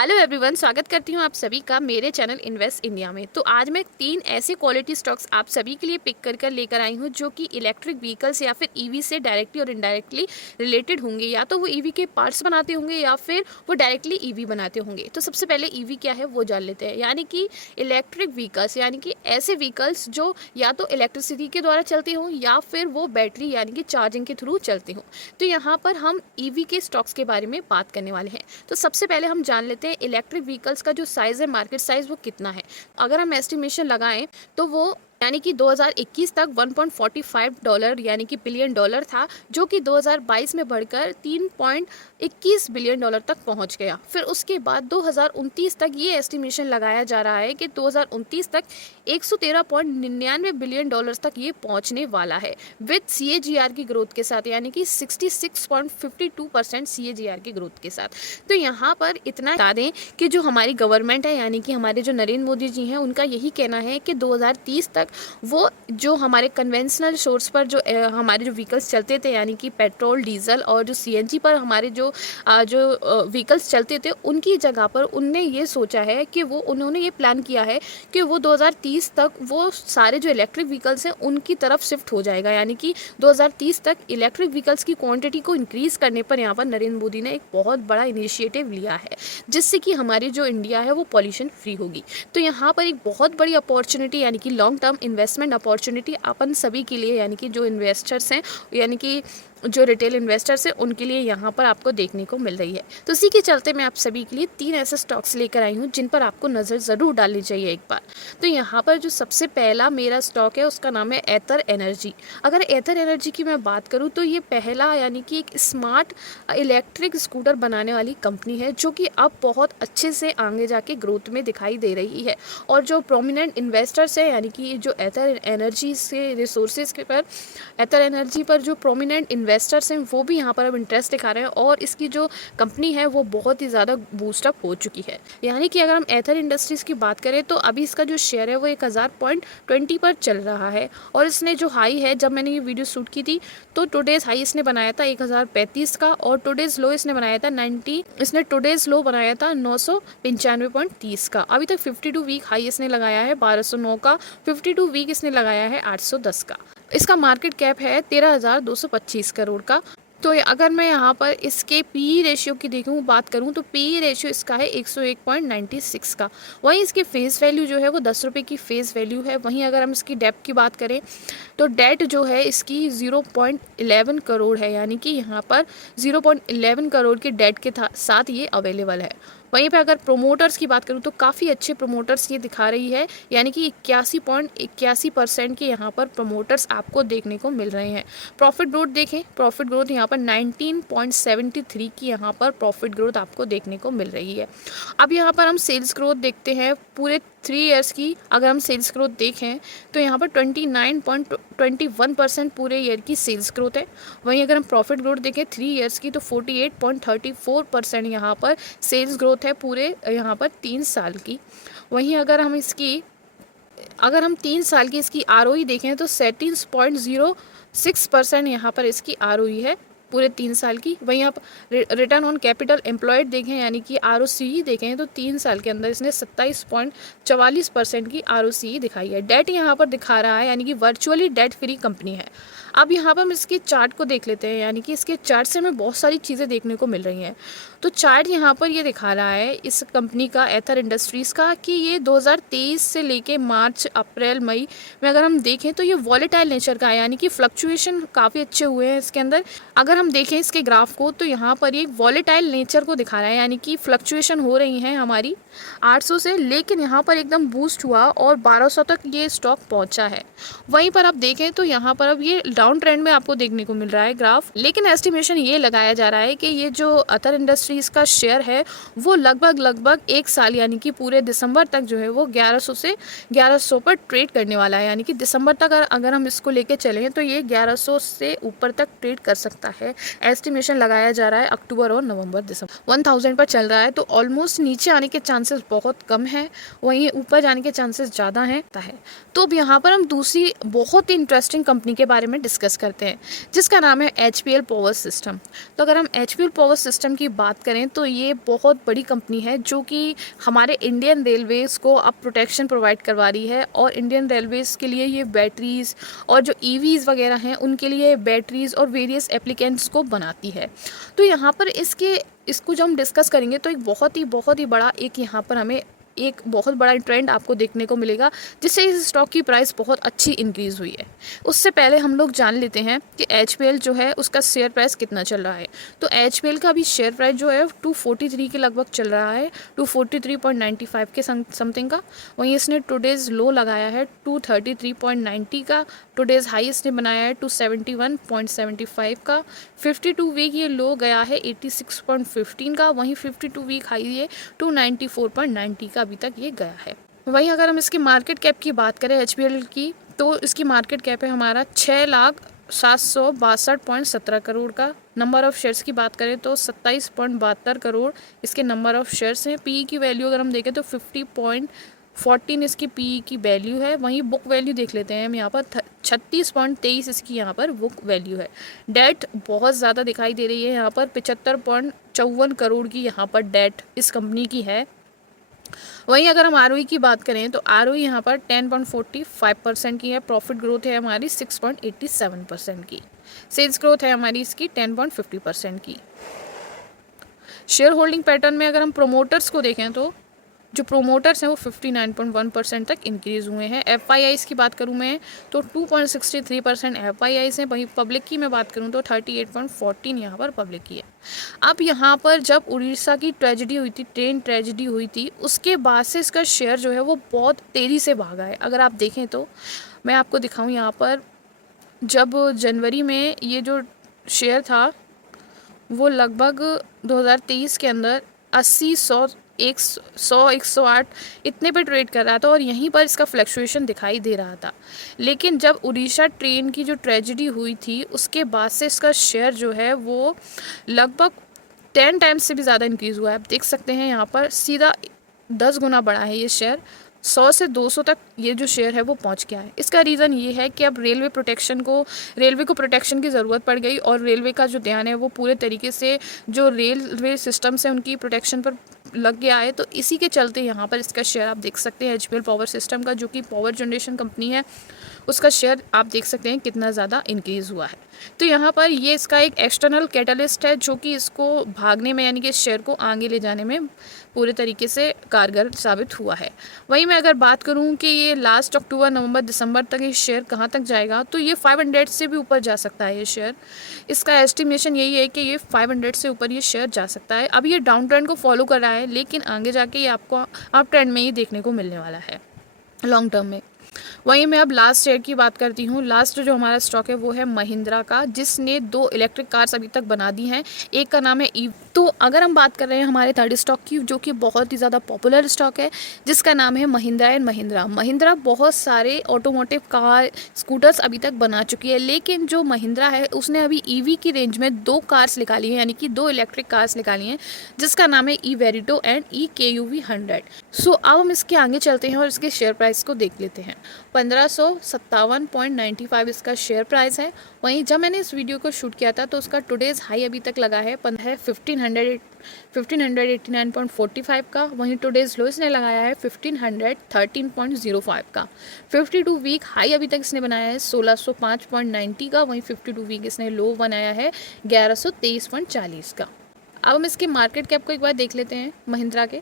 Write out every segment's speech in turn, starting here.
Hello everyone, स्वागत करती हूँ आप सभी का मेरे चैनल इन्वेस्ट इंडिया में। तो आज मैं 3 ऐसे क्वालिटी स्टॉक्स आप सभी के लिए पिक कर लेकर आई हूँ जो कि इलेक्ट्रिक व्हीकल्स या फिर ईवी से डायरेक्टली और इनडायरेक्टली रिलेटेड होंगे। या तो वो ईवी के पार्ट्स बनाते होंगे या फिर वो डायरेक्टली ईवी बनाते होंगे। तो सबसे पहले ईवी क्या है वो जान लेते हैं। यानी कि इलेक्ट्रिक व्हीकल्स यानी कि ऐसे व्हीकल्स जो या तो इलेक्ट्रिसिटी के द्वारा चलते हों या फिर वो बैटरी यानी कि चार्जिंग के थ्रू चलते हों। तो यहाँ पर हम ईवी के स्टॉक्स के बारे में बात करने वाले हैं। तो सबसे पहले हम जान लेते हैं इलेक्ट्रिक व्हीकल्स का जो साइज़ है, मार्केट साइज़ वो कितना है। अगर हम एस्टिमेशन लगाएं तो वो यानी कि 2021 तक $1.45 यानी कि बिलियन डॉलर था, जो कि 2022 में बढ़कर $3.21 बिलियन डॉलर तक पहुंच गया। फिर उसके बाद 2029 तक ये एस्टिमेशन लगाया जा रहा है कि 2029 तक 113.99 बिलियन डॉलर्स तक ये पहुंचने वाला है विद CAGR की ग्रोथ के साथ, यानी कि 66.52% CAGR की ग्रोथ के साथ। तो यहाँ पर इतना बता दें कि जो हमारी गवर्नमेंट है यानी कि हमारे जो नरेंद्र मोदी जी हैं, उनका यही कहना है कि 2030 तक वो जो हमारे कन्वेंशनल सोर्स पर जो हमारे जो व्हीकल्स चलते थे यानी कि पेट्रोल, डीजल और जो CNG पर हमारे जो व्हीकल्स चलते थे, उनकी जगह पर उनने ये सोचा है कि वो उन्होंने ये प्लान किया है कि वो 2030 तक वो सारे जो इलेक्ट्रिक व्हीकल्स हैं उनकी तरफ शिफ्ट हो जाएगा। यानी कि 2030 तक इलेक्ट्रिक व्हीकल्स की क्वांटिटी को इंक्रीज़ करने पर यहाँ पर नरेंद्र मोदी ने एक बहुत बड़ा इनिशिएटिव लिया है, जिससे कि हमारी जो इंडिया है वो पॉल्यूशन फ्री होगी। तो यहाँ पर एक बहुत बड़ी अपॉर्चुनिटी यानी कि लॉन्ग टर्म इन्वेस्टमेंट अपॉर्चुनिटी अपन सभी के लिए, यानी कि जो इन्वेस्टर्स हैं यानी कि जो रिटेल इन्वेस्टर्स हैं उनके लिए यहाँ पर आपको देखने को मिल रही है। तो इसी के चलते मैं आप सभी के लिए 3 ऐसे स्टॉक्स लेकर आई हूँ जिन पर आपको नज़र ज़रूर डालनी चाहिए एक बार। तो यहाँ पर जो सबसे पहला मेरा स्टॉक है उसका नाम है एथर एनर्जी। अगर एथर एनर्जी की मैं बात करूँ तो ये पहला यानी कि एक स्मार्ट इलेक्ट्रिक स्कूटर बनाने वाली कंपनी है, जो कि अब बहुत अच्छे से आगे जाके ग्रोथ में दिखाई दे रही है। और जो प्रोमिनेंट इन्वेस्टर्स हैं यानी कि जो एथर एनर्जी से रिसोर्सेज के पर एथर एनर्जी पर जो प्रोमिनेंट इन्वेस्टर्स हैं वो भी यहाँ पर अब इंटरेस्ट दिखा रहे हैं और इसकी जो कंपनी है वो बहुत ही ज़्यादा बूस्टअप हो चुकी है। यानी कि अगर हम एथर इंडस्ट्रीज़ की बात करें तो अभी इसका जो शेयर है वो 1000.20 पर चल रहा है। और इसने जो हाई है, जब मैंने ये वीडियो शूट की थी तो टुडेज़ हाई इसने बनाया था 1035 का और टुडेज़ लो इसने बनाया था 90, इसने टुडेज़ लो बनाया था 995.30 का। अभी तक 52 वीक हाई इसने लगाया है 1209 का, 52 वीक इसने लगाया है 810 का। इसका मार्केट कैप है 13,225 करोड़ का। तो अगर मैं यहाँ पर इसके PE रेशियो की बात करूँ तो PE रेशियो इसका है 101.96 का। वहीं इसके फेस वैल्यू जो है वो 10 रुपये की फेस वैल्यू है। वहीं अगर हम इसकी डेप्थ की बात करें तो डेट जो है इसकी 0.11 करोड़ है, यानी कि यहाँ पर 0.11 करोड़ के डेट के साथ ये अवेलेबल है। वहीं पे अगर प्रोमोटर्स की बात करूँ तो काफ़ी अच्छे प्रोमोटर्स ये दिखा रही है, यानी कि 81.81% के यहाँ पर प्रोमोटर्स आपको देखने को मिल रहे हैं। प्रॉफिट ग्रोथ देखें, प्रॉफिट ग्रोथ यहाँ पर 19.73 की यहाँ पर प्रॉफिट ग्रोथ आपको देखने को मिल रही है। अब यहाँ पर हम सेल्स ग्रोथ देखते हैं पूरे 3 इयर्स की। अगर हम सेल्स ग्रोथ देखें तो यहाँ पर 29.21% पूरे ईयर की सेल्स ग्रोथ है। वहीं अगर हम प्रॉफिट ग्रोथ देखें 3 इयर्स की तो 48.34% यहाँ पर सेल्स ग्रोथ है पूरे यहाँ पर 3 साल की। वहीं अगर हम 3 साल की इसकी ROE देखें तो 17.06% यहाँ पर इसकी ROE है पूरे 3 साल की। वहीं आप रिटर्न ऑन कैपिटल एम्प्लॉयड देखें यानी कि ROCE देखें तो 3 साल के अंदर इसने 27.44% की ROCE दिखाई है। डेट यहाँ पर दिखा रहा है, यानी कि वर्चुअली डेट फ्री कंपनी है। अब यहाँ पर हम इसके चार्ट को देख लेते हैं, यानी कि इसके चार्ट से हमें बहुत सारी चीज़ें देखने को मिल रही हैं। तो चार्ट यहाँ पर ये दिखा रहा है इस कंपनी का, एथर इंडस्ट्रीज़ का, कि ये 2023 से लेके मार्च, अप्रैल, मई में अगर हम देखें तो ये वॉलेटाइल नेचर का है, यानी कि फ्लक्चुएशन काफ़ी अच्छे हुए हैं इसके अंदर। अगर हम देखें इसके ग्राफ को तो यहाँ पर ये वॉलेटाइल नेचर को दिखा रहा है, यानी कि फ्लक्चुएशन हो रही हैं हमारी 800 से, लेकिन यहाँ पर एकदम बूस्ट हुआ और 1200 तक ये स्टॉक पहुँचा है। वहीं पर आप देखें तो यहाँ पर अब ये डाउन ट्रेंड में आपको देखने को मिल रहा है ग्राफ, लेकिन एस्टिमेशन ये लगाया जा रहा है कि ये जो अदर इंडस्ट्रीज़ का शेयर है वो लगभग 1 साल यानी कि पूरे दिसंबर तक जो है वो 1100 से 1100 पर ट्रेड करने वाला है। यानी कि दिसंबर तक अगर हम इसको लेके चलें तो ये 1100 से ऊपर तक ट्रेड कर सकता है। एस्टिमेशन लगाया जा रहा है अक्टूबर और नवंबर, दिसंबर 1000 पर चल रहा है, तो ऑलमोस्ट नीचे आने के चांसेस बहुत कम हैं, वहीं ऊपर जाने के चांसेस ज़्यादा हैं। तो अब यहाँ पर हम दूसरी बहुत ही इंटरेस्टिंग कंपनी के बारे में डिस्कस करते हैं, जिसका नाम है HPL पावर सिस्टम। तो अगर हम HPL पावर सिस्टम की बात करें तो ये बहुत बड़ी कंपनी है जो कि हमारे इंडियन रेलवेज़ को अब प्रोटेक्शन प्रोवाइड करवा रही है, और इंडियन रेलवेज़ के लिए ये बैटरीज़ और जो EVs वगैरह हैं उनके लिए बैटरीज़ और वेरियस एप्लीकेंट्स को बनाती है। तो यहाँ पर इसको जब हम डिस्कस करेंगे तो एक बहुत ही बड़ा यहाँ पर हमें एक बहुत बड़ा ट्रेंड आपको देखने को मिलेगा, जिससे इस स्टॉक की प्राइस बहुत अच्छी इंक्रीज़ हुई है। उससे पहले हम लोग जान लेते हैं कि HPL जो है उसका शेयर प्राइस कितना चल रहा है। तो HPL का भी शेयर प्राइस जो है 243 के लगभग चल रहा है, 243.95 के समथिंग का। वहीं इसने टुडेज़ लो लगाया है 233.90 का, टुडेज़ हाई इसने बनाया है 271.75 का। 52 वीक ये लो गया है 86.15 का, वहीं 52 वीक हाई ये 294.90 का अभी तक ये गया है। वहीं अगर हम इसकी मार्केट कैप की बात करें HPL की, तो इसकी मार्केट कैप है हमारा 6,762.17 करोड़ का। नंबर ऑफ़ शेयर्स की बात करें तो 27.72 करोड़ इसके नंबर ऑफ़ शेयर्स हैं। PE की वैल्यू अगर हम देखें तो 50.14 इसकी PE की वैल्यू है। वहीं बुक वैल्यू देख लेते हैं हम यहाँ पर 36.23 इसकी यहाँ पर बुक वैल्यू है। डेट बहुत ज़्यादा दिखाई दे रही है, यहाँ पर 75.54 करोड़ की यहाँ पर डेट इस कंपनी की है। वहीं अगर हम ROE की बात करें तो ROE यहाँ पर 10.45% की है। प्रॉफिट ग्रोथ है हमारी 6.87% की। सेल्स ग्रोथ है हमारी इसकी 10.50% की। शेयर होल्डिंग पैटर्न में अगर हम प्रोमोटर्स को देखें तो जो प्रोमोटर्स हैं वो 59.1% तक इंक्रीज़ हुए हैं। FIIs की बात करूँ मैं तो 2.63% FIIs हैं। वहीं पब्लिक की मैं बात करूँ तो 38.14 यहाँ पर पब्लिक की है। अब यहाँ पर जब उड़ीसा की ट्रेजेडी हुई थी, ट्रेन ट्रेजेडी हुई थी, उसके बाद से इसका शेयर जो है वो बहुत तेज़ी से भागा है। अगर आप देखें तो मैं आपको दिखाऊँ यहाँ पर, जब जनवरी में ये जो शेयर था वो लगभग 2023 के अंदर 80, 100, 108 इतने पे ट्रेड कर रहा था, और यहीं पर इसका फ्लक्चुएशन दिखाई दे रहा था। लेकिन जब उड़ीसा ट्रेन की जो ट्रेजेडी हुई थी उसके बाद से इसका शेयर जो है वो लगभग 10 टाइम्स से भी ज़्यादा इंक्रीज़ हुआ है। आप देख सकते हैं यहाँ पर सीधा 10 गुना बढ़ा है ये शेयर। 100 से 200 तक ये जो शेयर है वो पहुंच गया है। इसका रीज़न ये है कि अब रेलवे को प्रोटेक्शन की ज़रूरत पड़ गई, और रेलवे का जो ध्यान है वो पूरे तरीके से जो रेलवे सिस्टम से उनकी प्रोटेक्शन पर लग गया है। तो इसी के चलते यहाँ पर इसका शेयर आप देख सकते हैं HPL पावर सिस्टम का, जो कि पावर जनरेशन कंपनी है, उसका शेयर आप देख सकते हैं कितना ज़्यादा इंक्रीज़ हुआ है। तो यहाँ पर ये इसका एक एक्सटर्नल कैटलिस्ट है जो कि इसको भागने में, यानी कि शेयर को आगे ले जाने में पूरे तरीके से कारगर साबित हुआ है। वहीं मैं अगर बात करूँ कि ये लास्ट अक्टूबर, नवंबर, दिसंबर तक ये शेयर कहाँ तक जाएगा, तो ये 500 से भी ऊपर जा सकता है ये शेयर। इसका एस्टिमेशन यही है कि ये 500 से ऊपर ये शेयर जा सकता है। अभी ये डाउन ट्रेंड को फॉलो कर रहा है, लेकिन आगे जाके ये आपको अप ट्रेंड में ही देखने को मिलने वाला है लॉन्ग टर्म में। वहीं मैं अब लास्ट शेयर की बात करती हूँ। लास्ट जो हमारा स्टॉक है वो है महिंद्रा का, जिसने 2 इलेक्ट्रिक कार्स अभी तक बना दी हैं। एक का नाम है तो अगर हम बात कर रहे हैं हमारे थर्ड स्टॉक की, जो कि बहुत ही ज़्यादा पॉपुलर स्टॉक है, जिसका नाम है महिंद्रा एंड महिंद्रा। महिंद्रा बहुत सारे ऑटोमोटिव कार, स्कूटर्स अभी तक बना चुकी है, लेकिन जो महिंद्रा है उसने अभी EV की रेंज में 2 कार्स निकाली हैं, यानी कि 2 इलेक्ट्रिक कार्स निकाली हैं, जिसका नाम है E-Verito एंड eKUV 100। सो अब हम इसके आगे चलते हैं और इसके शेयर प्राइस को देख लेते हैं। 1557.95 इसका शेयर प्राइस है। वहीं जब मैंने इस वीडियो को शूट किया था तो उसका टुडेज़ हाई अभी तक लगा है 1589.45 का। वहीं टुडेज़ लो इसने लगाया है 1513.05 का। 52 वीक हाई अभी तक इसने बनाया है 1605.90 का। वहीं 52 वीक इसने लो बनाया है 1123.40 का। अब हम इसके मार्केट कैप को एक बार देख लेते हैं महिंद्रा के।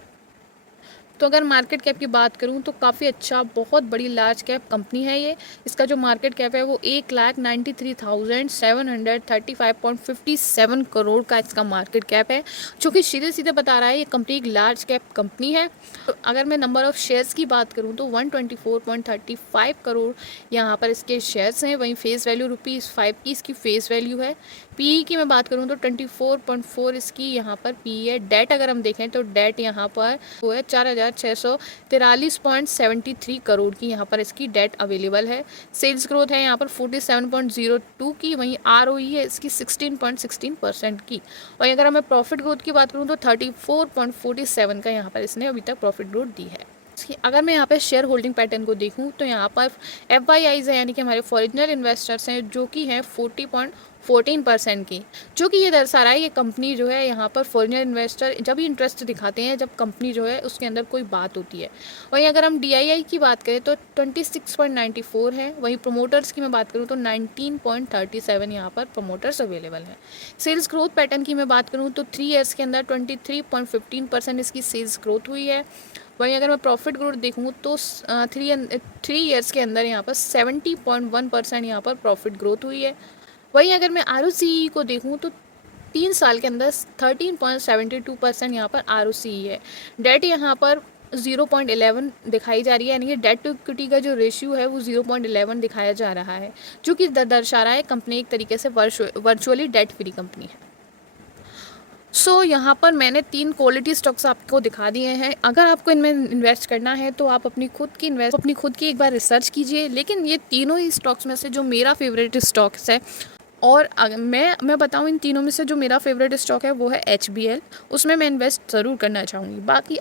तो अगर मार्केट कैप की बात करूं तो काफ़ी अच्छा, बहुत बड़ी लार्ज कैप कंपनी है ये। इसका जो मार्केट कैप है वो 1,93,735.57 करोड़ का इसका मार्केट कैप है, जो कि सीधे सीधे बता रहा है ये कंपनी एक लार्ज कैप कंपनी है। तो अगर मैं नंबर ऑफ़ शेयर्स की बात करूं तो 124.35 करोड़ यहाँ पर इसके शेयर्स हैं। वहीं फेस वैल्यू ₹5 की इसकी फेस वैल्यू है। PE की मैं बात करूँ तो 24.4 इसकी यहाँ पर PE है। डेट अगर हम देखें तो डेट यहाँ पर वो है 4,643.73 करोड़ की यहाँ पर इसकी डेट अवेलेबल है। सेल्स ग्रोथ है यहाँ पर 47.02 की। वहीं ROE है इसकी 16.16% की। और अगर मैं प्रॉफिट ग्रोथ की बात करूँ तो 34.47 का यहाँ पर इसने अभी तक प्रॉफिट ग्रोथ दी है। अगर मैं यहाँ पे शेयर होल्डिंग पैटर्न को देखूँ तो यहाँ पर FYIs है, यानी कि हमारे फॉरेनर इन्वेस्टर्स हैं, जो कि हैं 40.14% की, जो कि ये दर्शा रहा है ये कंपनी जो है, यहाँ पर फॉरेनर इन्वेस्टर जब ही इंटरेस्ट दिखाते हैं जब कंपनी जो है उसके अंदर कोई बात होती है। वहीं अगर हम DII की बात करें तो 26.94 है। वहीं प्रोमोटर्स की मैं बात करूँ तो 19.37 यहाँ पर प्रोमोटर्स अवेलेबल हैं। सेल्स ग्रोथ पैटर्न की मैं बात करूँ तो 3 ईयर्स के अंदर 23.15% इसकी सेल्स ग्रोथ हुई है। वहीं अगर मैं प्रॉफिट ग्रोथ देखूँ तो 3 ईयर्स के अंदर यहाँ पर 70.1% यहाँ पर प्रॉफिट ग्रोथ हुई है। वहीं अगर मैं ROCE को देखूँ तो 3 साल के अंदर 13.72% यहाँ पर ROCE है। डेट यहाँ पर 0.11 दिखाई जा रही है, यानी कि डेट टू इक्विटी का जो रेशियो है वो 0.11 दिखाया जा रहा है, जो कि दर्शा रहा है कंपनी एक तरीके से वर्चुअली डेट फ्री कंपनी है। यहाँ पर मैंने 3 क्वालिटी स्टॉक्स आपको दिखा दिए हैं। अगर आपको इनमें इन्वेस्ट करना है तो आप अपनी खुद की एक बार रिसर्च कीजिए। लेकिन ये तीनों ही स्टॉक्स में से जो मेरा फेवरेट स्टॉक्स है, और मैं बताऊं इन तीनों में से जो मेरा फेवरेट स्टॉक है वो है HBL, उसमें मैं इन्वेस्ट ज़रूर करना चाहूँगी। बाकी